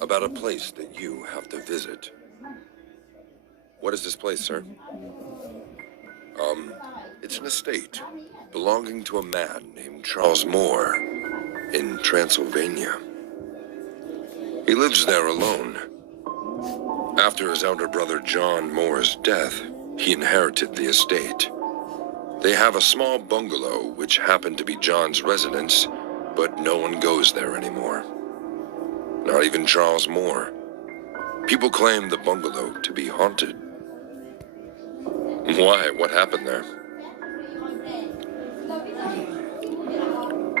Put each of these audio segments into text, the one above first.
about a place that you have to visit. What is this place, sir? It's an estate belonging to a man named Charles Moore in Transylvania. He lives there alone. After his elder brother John Moore's death, he inherited the estate. They have a small bungalow which happened to be John's residence, but no one goes there anymore. Not even Charles Moore. People claim the bungalow to be haunted. Why? What happened there?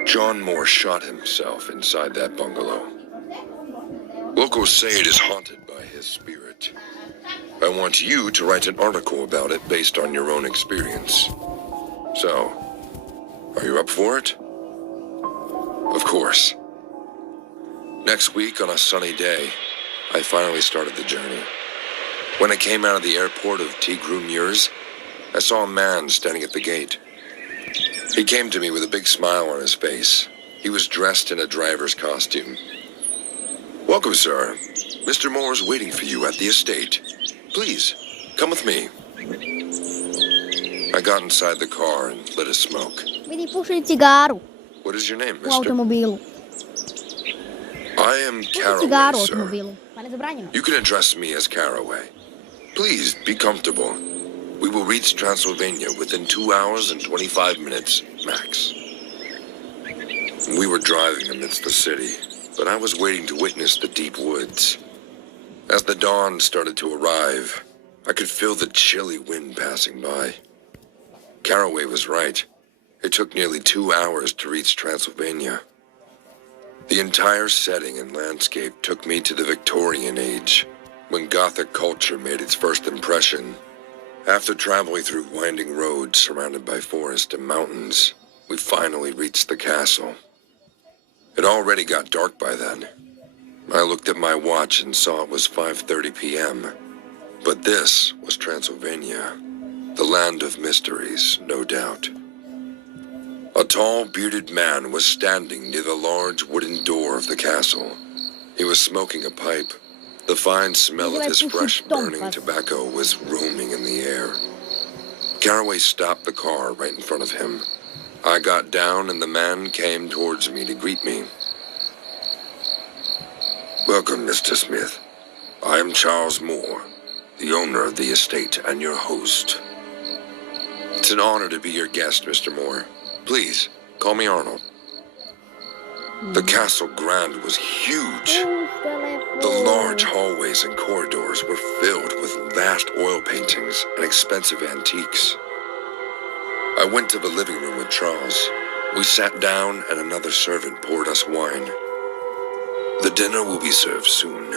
John Moore shot himself inside that bungalow. Locals say it is haunted by his spirit. I want you to write an article about it based on your own experience. So, are you up for it? Of course. Next week, on a sunny day, I finally started the journey. When I came out of the airport of Tigru-Mures, I saw a man standing at the gate. He came to me with a big smile on his face. He was dressed in a driver's costume. Welcome, sir. Mr. Moore's waiting for you at the estate. Please, come with me. I got inside the car and lit a smoke. What is your name, mister? I am Caraway, sir. You can address me as Caraway. Please, be comfortable. We will reach Transylvania within 2 hours and 25 minutes, max. We were driving amidst the city, but I was waiting to witness the deep woods. As the dawn started to arrive, I could feel the chilly wind passing by. Caraway was right. It took nearly 2 hours to reach Transylvania. The entire setting and landscape took me to the Victorian age, when Gothic culture made its first impression. After traveling through winding roads surrounded by forest and mountains, we finally reached the castle. It already got dark by then. I looked at my watch and saw it was 5:30 p.m. But this was Transylvania, the land of mysteries, no doubt. A tall, bearded man was standing near the large wooden door of the castle. He was smoking a pipe. The fine smell of his fresh burning tobacco was roaming in the air. Caraway stopped the car right in front of him. I got down and the man came towards me to greet me. Welcome, Mr. Smith. I am Charles Moore, the owner of the estate and your host. It's an honor to be your guest, Mr. Moore. Please, call me Arnold. The Castle Grand was huge. The large hallways and corridors were filled with vast oil paintings and expensive antiques. I went to the living room with Charles. We sat down and another servant poured us wine. The dinner will be served soon.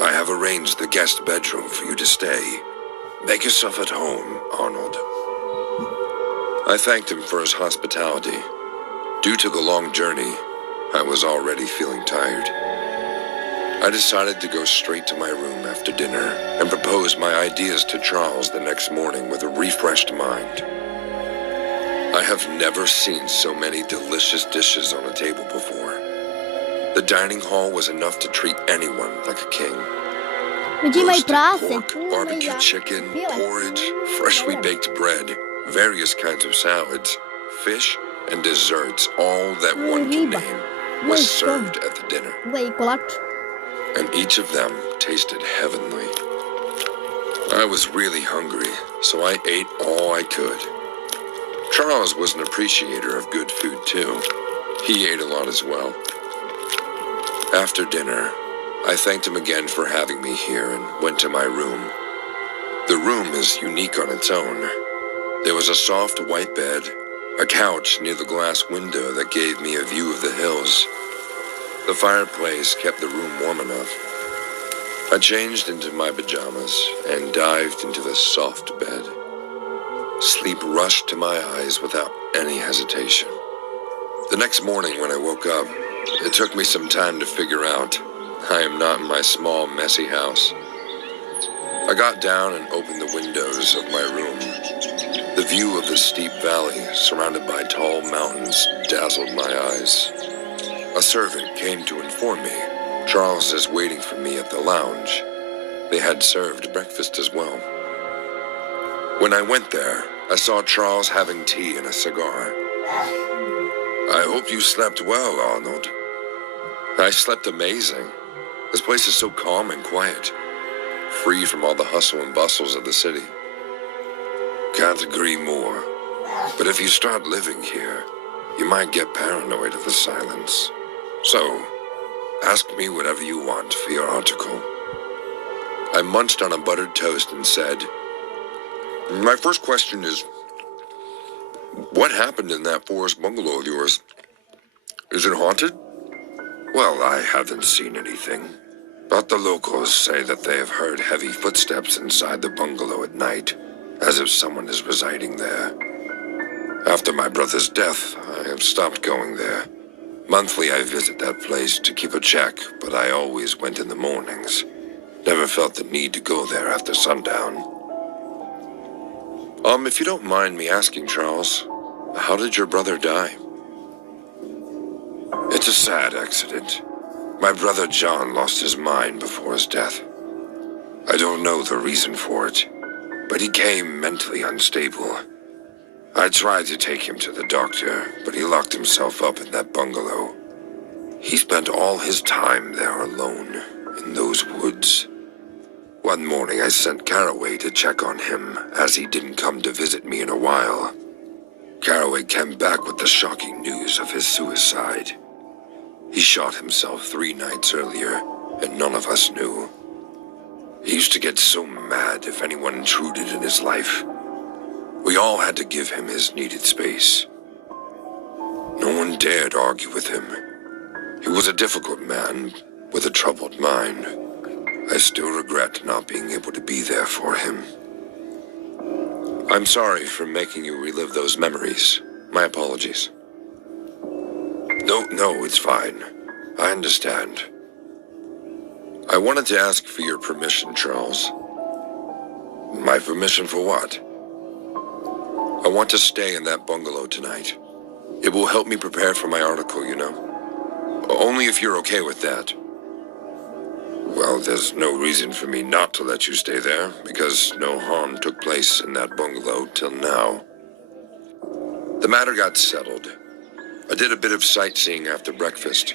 I have arranged the guest bedroom for you to stay. Make yourself at home, Arnold. I thanked him for his hospitality. Due to the long journey, I was already feeling tired. I decided to go straight to my room after dinner and propose my ideas to Charles the next morning with a refreshed mind. I have never seen so many delicious dishes on a table before. The dining hall was enough to treat anyone like a king. Roasted pork, barbecue chicken, porridge, freshly baked bread, various kinds of salads, fish, and desserts, all that one can name, was served at the dinner. And each of them tasted heavenly. I was really hungry, so I ate all I could. Charles was an appreciator of good food too. He ate a lot as well. After dinner, I thanked him again for having me here and went to my room. The room is unique on its own. There was a soft white bed, a couch near the glass window that gave me a view of the hills. The fireplace kept the room warm enough. I changed into my pajamas and dived into the soft bed. Sleep rushed to my eyes without any hesitation. The next morning when I woke up, it took me some time to figure out I am not in my small, messy house. I got down and opened the windows of my room. The view of the steep valley, surrounded by tall mountains, dazzled my eyes. A servant came to inform me Charles is waiting for me at the lounge. They had served breakfast as well. When I went there, I saw Charles having tea and a cigar. I hope you slept well, Arnold. I slept amazing. This place is so calm and quiet, free from all the hustle and bustles of the city. Can't agree more. But if you start living here, you might get paranoid of the silence. So, ask me whatever you want for your article. I munched on a buttered toast and said, my first question is, what happened in that forest bungalow of yours? Is it haunted? Well, I haven't seen anything, but the locals say that they have heard heavy footsteps inside the bungalow at night, as if someone is residing there. After my brother's death, I have stopped going there. Monthly, I visit that place to keep a check, but I always went in the mornings. Never felt the need to go there after sundown. If you don't mind me asking, Charles, how did your brother die? It's a sad accident. My brother John lost his mind before his death. I don't know the reason for it, but he became mentally unstable. I tried to take him to the doctor, but he locked himself up in that bungalow. He spent all his time there alone, in those woods. One morning I sent Caraway to check on him, as he didn't come to visit me in a while. Caraway came back with the shocking news of his suicide. He shot himself 3 nights earlier, and none of us knew. He used to get so mad if anyone intruded in his life. We all had to give him his needed space. No one dared argue with him. He was a difficult man with a troubled mind. I still regret not being able to be there for him. I'm sorry for making you relive those memories. My apologies. No, it's fine. I understand. I wanted to ask for your permission, Charles. My permission for what? I want to stay in that bungalow tonight. It will help me prepare for my article, you know. Only if you're okay with that. Well, there's no reason for me not to let you stay there, because no harm took place in that bungalow till now. The matter got settled. I did a bit of sightseeing after breakfast.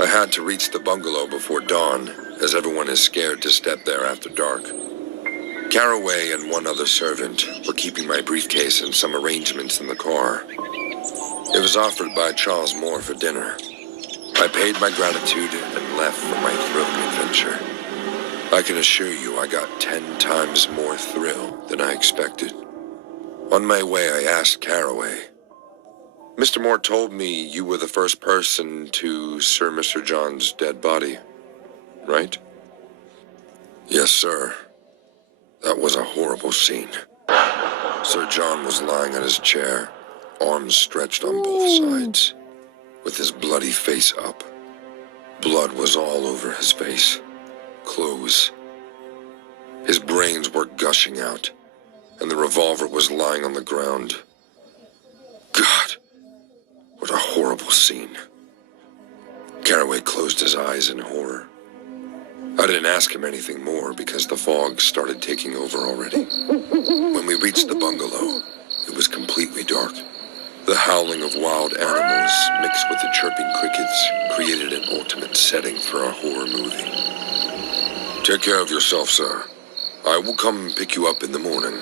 I had to reach the bungalow before dawn, as everyone is scared to step there after dark. Caraway and one other servant were keeping my briefcase and some arrangements in the car. It was offered by Charles Moore for dinner. I paid my gratitude and left for my thrilling adventure. I can assure you I got 10 times more thrill than I expected. On my way, I asked Caraway, Mr. Moore told me you were the first person to Sir Mr. John's dead body, right? Yes, sir. That was a horrible scene. Sir John was lying on his chair, arms stretched on both sides, with his bloody face up. Blood was all over his face, clothes. His brains were gushing out, and the revolver was lying on the ground. God, what a horrible scene. Caraway closed his eyes in horror. I didn't ask him anything more because the fog started taking over already. When we reached the bungalow, it was completely dark. The howling of wild animals mixed with the chirping crickets created an ultimate setting for a horror movie. Take care of yourself, sir. I will come pick you up in the morning.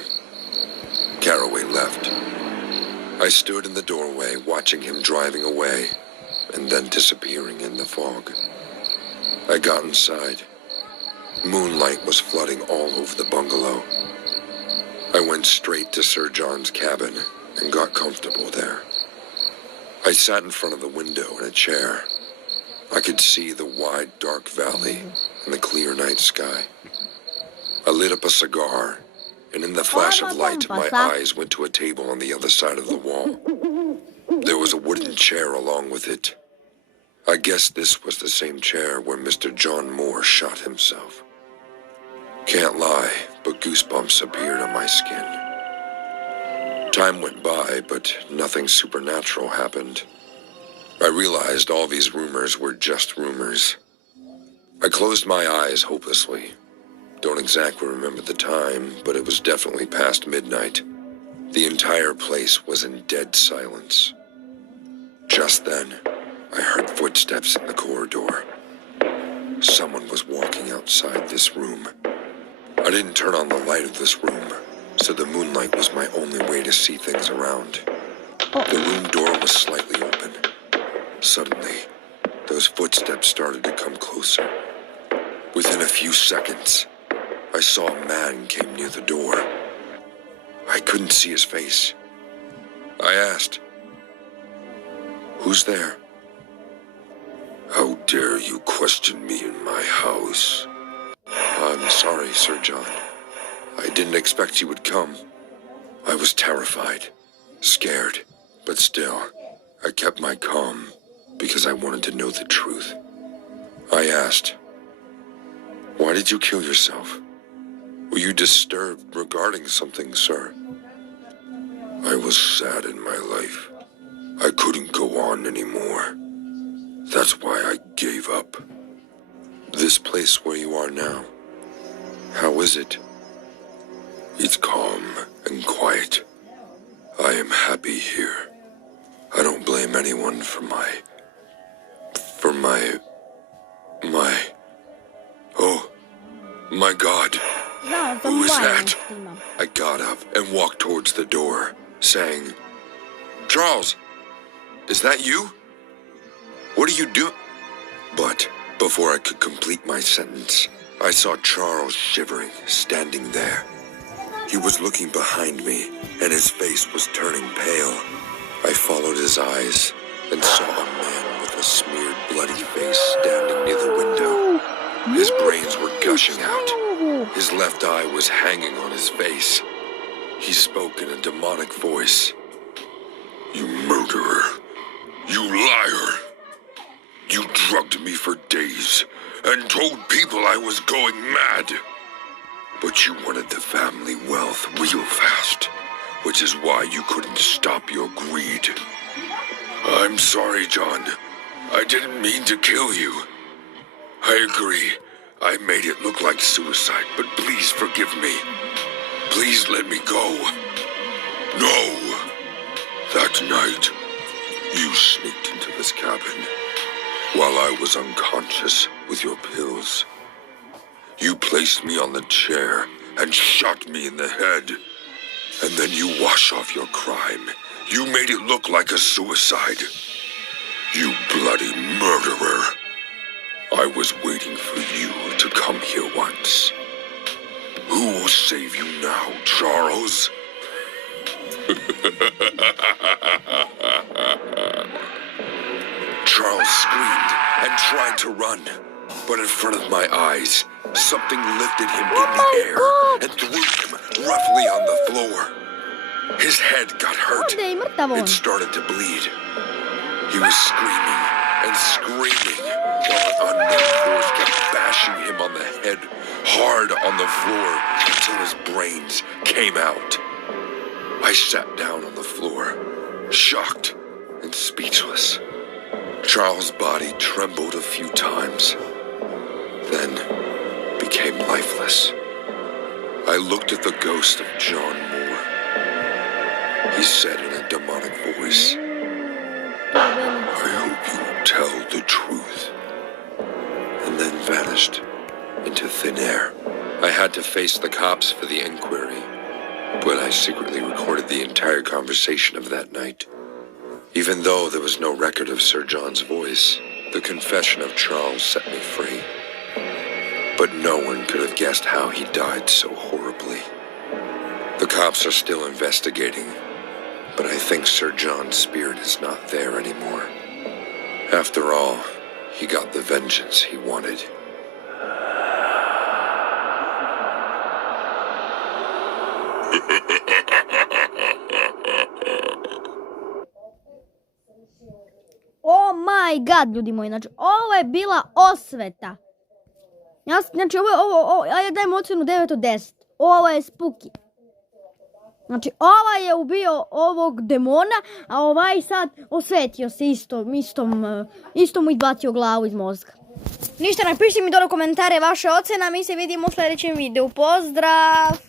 Caraway left. I stood in the doorway watching him driving away and then disappearing in the fog. I got inside. Moonlight was flooding all over the bungalow. I went straight to Sir John's cabin and got comfortable there. I sat in front of the window in a chair. I could see the wide, dark valley and the clear night sky. I lit up a cigar, and in the flash of light, my eyes went to a table on the other side of the wall. There was a wooden chair along with it. I guess this was the same chair where Mr. John Moore shot himself. Can't lie, but goosebumps appeared on my skin. Time went by, but nothing supernatural happened. I realized all these rumors were just rumors. I closed my eyes hopelessly. Don't exactly remember the time, but it was definitely past midnight. The entire place was in dead silence. Just then, I heard footsteps in the corridor. Someone was walking outside this room. I didn't turn on the light of this room, so the moonlight was my only way to see things around. The room door was slightly open. Suddenly, those footsteps started to come closer. Within a few seconds, I saw a man came near the door. I couldn't see his face. I asked, "Who's there?" "How dare you question me in my house?" "I'm sorry, Sir John. I didn't expect you would come." I was terrified, scared, but still, I kept my calm because I wanted to know the truth. I asked, "Why did you kill yourself? Were you disturbed regarding something, sir?" "I was sad in my life. I couldn't go on anymore. That's why I gave up." "This place where you are now, how is it?" "It's calm and quiet. I am happy here. I don't blame anyone for my... Oh, my God. Who is that?" I got up and walked towards the door, saying, "Charles, is that you? What are you doing?" But before I could complete my sentence, I saw Charles shivering, standing there. He was looking behind me, and his face was turning pale. I followed his eyes and saw a man with a smeared, bloody face standing near the window. His brains were gushing out. His left eye was hanging on his face. He spoke in a demonic voice. "You murderer! You liar! You drugged me for days and told people I was going mad. But you wanted the family wealth real fast, which is why you couldn't stop your greed. I'm sorry, John. I didn't mean to kill you. I agree. I made it look like suicide, but please forgive me. Please let me go." "No! That night, you sneaked into this cabin while I was unconscious with your pills. You placed me on the chair and shot me in the head. And then you wash off your crime. You made it look like a suicide. You bloody murderer. I was waiting for you to come here once. Who will save you now, Charles?" Charles screamed and tried to run, but in front of my eyes, something lifted him in the air and threw him roughly on the floor. His head got hurt. It started to bleed. He was screaming and screaming while an unknown force kept bashing him on the head hard on the floor until his brains came out. I sat down on the floor, shocked and speechless. Charles' body trembled a few times, then became lifeless. I looked at the ghost of John Moore. He said in a demonic voice, "I hope you will tell the truth," and then vanished into thin air. I had to face the cops for the inquiry, but I secretly recorded the entire conversation of that night. Even though there was no record of Sir John's voice, the confession of Charles set me free. But no one could have guessed how he died so horribly. The cops are still investigating, but I think Sir John's spirit is not there anymore. After all, he got the vengeance he wanted. Oh my god, ljudi moji, znači ovo je bila osveta. Znači ovo, ja dajem ocjenu 9 od 10. Ovo je spuki. Znači ovaj je ubio ovog demona, a ovaj sad osvetio se isto mu izbacio glavu iz mozga. Ništa, napišite mi dole u komentare vaše ocene, a mi se vidimo u sljedećem videu. Pozdrav!